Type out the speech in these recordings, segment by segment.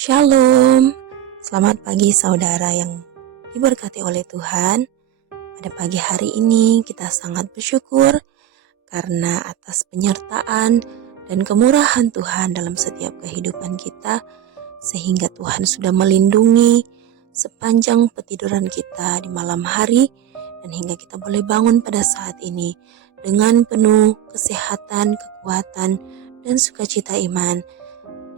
Shalom, selamat pagi saudara yang diberkati oleh Tuhan. Pada pagi hari ini kita sangat bersyukur karena atas penyertaan dan kemurahan Tuhan dalam setiap kehidupan kita, sehingga Tuhan sudah melindungi sepanjang petiduran kita di malam hari, dan hingga kita boleh bangun pada saat ini dengan penuh kesehatan, kekuatan, dan sukacita iman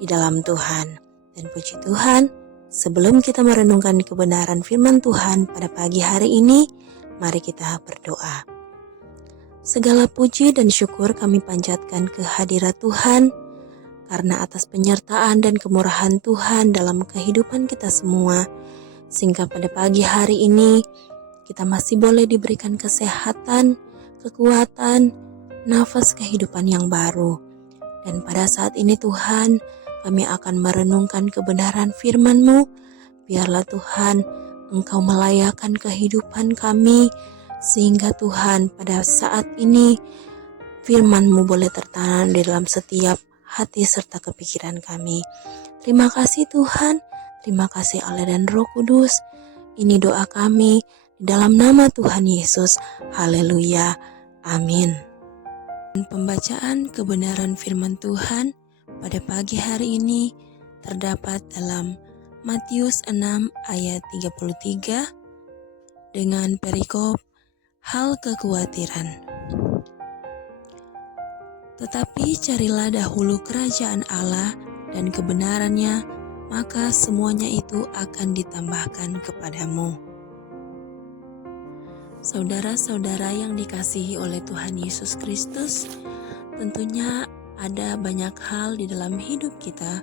di dalam Tuhan. Dan puji Tuhan, sebelum kita merenungkan kebenaran firman Tuhan pada pagi hari ini, mari kita berdoa. Segala puji dan syukur kami panjatkan ke hadirat Tuhan, karena atas penyertaan dan kemurahan Tuhan dalam kehidupan kita semua, sehingga pada pagi hari ini kita masih boleh diberikan kesehatan, kekuatan, nafas kehidupan yang baru. Dan pada saat ini Tuhan, kami akan merenungkan kebenaran firman-Mu. Biarlah Tuhan, Engkau melayakkan kehidupan kami, sehingga Tuhan pada saat ini firman-Mu boleh tertanam di dalam setiap hati serta kepikiran kami. Terima kasih Tuhan, terima kasih Allah dan Roh Kudus. Ini doa kami di dalam nama Tuhan Yesus. Haleluya, amin. Pembacaan kebenaran firman Tuhan pada pagi hari ini terdapat dalam Matius 6 ayat 33 dengan perikop hal kekhawatiran. Tetapi carilah dahulu kerajaan Allah dan kebenarannya, maka semuanya itu akan ditambahkan kepadamu. Saudara-saudara yang dikasihi oleh Tuhan Yesus Kristus, tentunya ada banyak hal di dalam hidup kita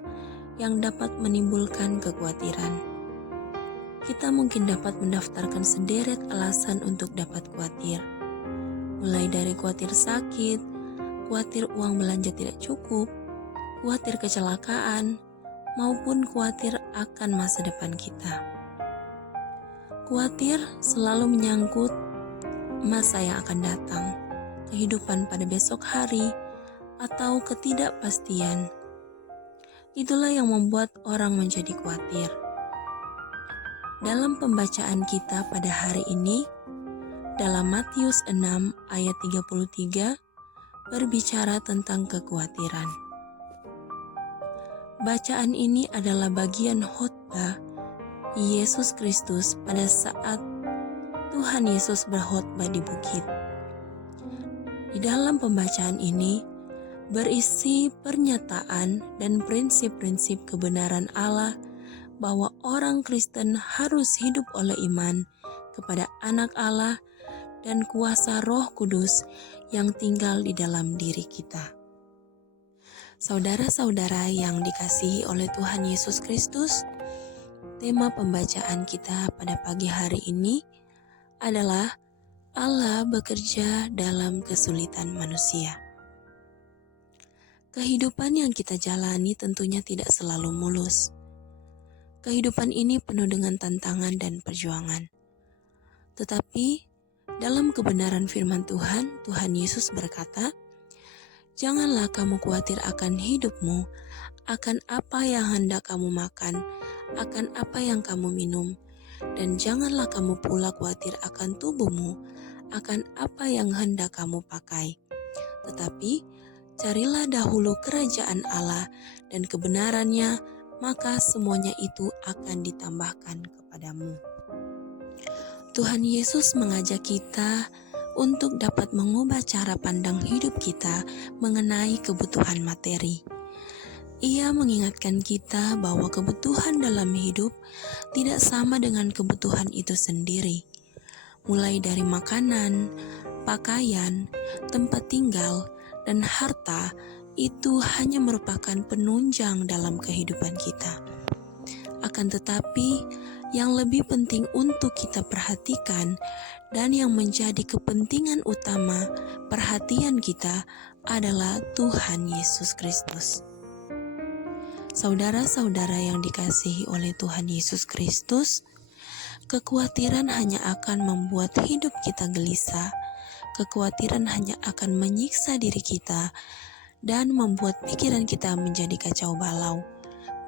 yang dapat menimbulkan kekhawatiran. Kita mungkin dapat mendaftarkan sederet alasan untuk dapat khawatir. Mulai dari khawatir sakit, khawatir uang belanja tidak cukup, khawatir kecelakaan, maupun khawatir akan masa depan kita. Khawatir selalu menyangkut masa yang akan datang, kehidupan pada besok hari, atau ketidakpastian. Itulah yang membuat orang menjadi khawatir. Dalam pembacaan kita pada hari ini, dalam Matius 6 ayat 33 berbicara tentang kekhawatiran. Bacaan ini adalah bagian khotbah Yesus Kristus pada saat Tuhan Yesus berkhotbah di bukit. Di dalam pembacaan ini berisi pernyataan dan prinsip-prinsip kebenaran Allah bahwa orang Kristen harus hidup oleh iman kepada Anak Allah dan kuasa Roh Kudus yang tinggal di dalam diri kita. Saudara-saudara yang dikasihi oleh Tuhan Yesus Kristus, tema pembacaan kita pada pagi hari ini adalah Allah bekerja dalam kesulitan manusia. Kehidupan yang kita jalani tentunya tidak selalu mulus. Kehidupan ini penuh dengan tantangan dan perjuangan. Tetapi dalam kebenaran firman Tuhan, Tuhan Yesus berkata, "Janganlah kamu khawatir akan hidupmu, akan apa yang hendak kamu makan, akan apa yang kamu minum, dan janganlah kamu pula khawatir akan tubuhmu, akan apa yang hendak kamu pakai. Tetapi carilah dahulu kerajaan Allah dan kebenarannya, maka semuanya itu akan ditambahkan kepadamu." Tuhan Yesus mengajak kita untuk dapat mengubah cara pandang hidup kita mengenai kebutuhan materi. Ia mengingatkan kita bahwa kebutuhan dalam hidup tidak sama dengan kebutuhan itu sendiri. Mulai dari makanan, pakaian, tempat tinggal, dan harta itu hanya merupakan penunjang dalam kehidupan kita. Akan tetapi, yang lebih penting untuk kita perhatikan dan yang menjadi kepentingan utama perhatian kita adalah Tuhan Yesus Kristus. Saudara-saudara yang dikasihi oleh Tuhan Yesus Kristus, kekhawatiran hanya akan membuat hidup kita gelisah. Kekhawatiran hanya akan menyiksa diri kita dan membuat pikiran kita menjadi kacau balau.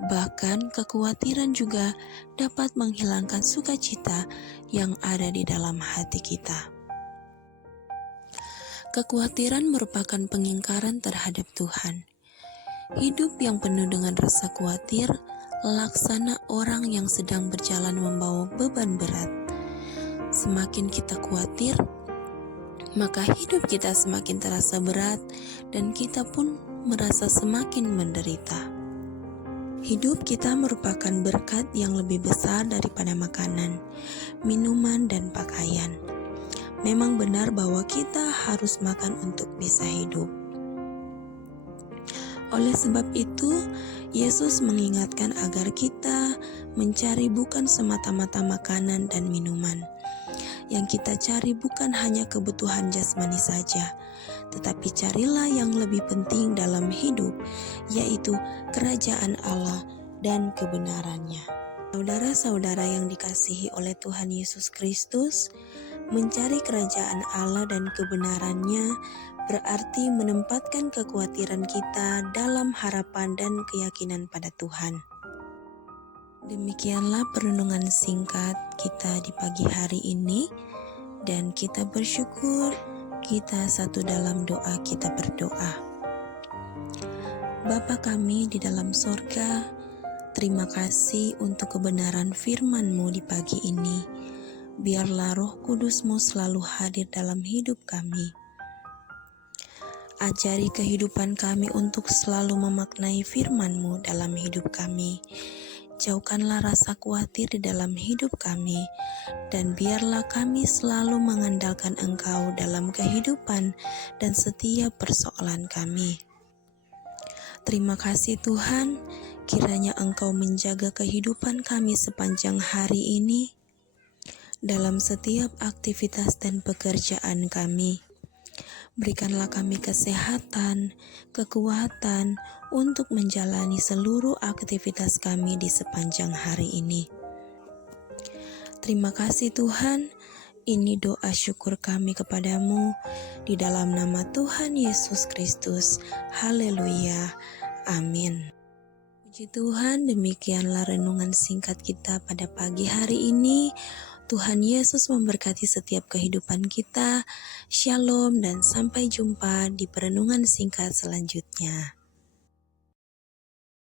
Bahkan kekhawatiran juga dapat menghilangkan sukacita yang ada di dalam hati kita. Kekhawatiran merupakan pengingkaran terhadap Tuhan. Hidup yang penuh dengan rasa khawatir, laksana orang yang sedang berjalan membawa beban berat. Semakin kita khawatir, maka hidup kita semakin terasa berat dan kita pun merasa semakin menderita. Hidup kita merupakan berkat yang lebih besar daripada makanan, minuman, dan pakaian. Memang benar bahwa kita harus makan untuk bisa hidup. Oleh sebab itu, Yesus mengingatkan agar kita mencari bukan semata-mata makanan dan minuman. Yang kita cari bukan hanya kebutuhan jasmani saja, tetapi carilah yang lebih penting dalam hidup, yaitu kerajaan Allah dan kebenarannya. Saudara-saudara yang dikasihi oleh Tuhan Yesus Kristus, mencari kerajaan Allah dan kebenarannya berarti menempatkan kekhawatiran kita dalam harapan dan keyakinan pada Tuhan. Demikianlah perenungan singkat kita di pagi hari ini, dan kita bersyukur kita satu dalam doa. Kita berdoa. Bapa kami di dalam sorga, terima kasih untuk kebenaran firman-Mu di pagi ini. Biarlah Roh Kudus-Mu selalu hadir dalam hidup kami. Ajari kehidupan kami untuk selalu memaknai firman-Mu dalam hidup kami. Jauhkanlah rasa khawatir di dalam hidup kami, dan biarlah kami selalu mengandalkan Engkau dalam kehidupan dan setiap persoalan kami. Terima kasih Tuhan, kiranya Engkau menjaga kehidupan kami sepanjang hari ini, dalam setiap aktivitas dan pekerjaan kami. Berikanlah kami kesehatan, kekuatan untuk menjalani seluruh aktivitas kami di sepanjang hari ini. Terima kasih Tuhan, ini doa syukur kami kepadamu, di dalam nama Tuhan Yesus Kristus. Haleluya, amin. Puji Tuhan, demikianlah renungan singkat kita pada pagi hari ini. Tuhan Yesus memberkati setiap kehidupan kita. Shalom dan sampai jumpa di perenungan singkat selanjutnya.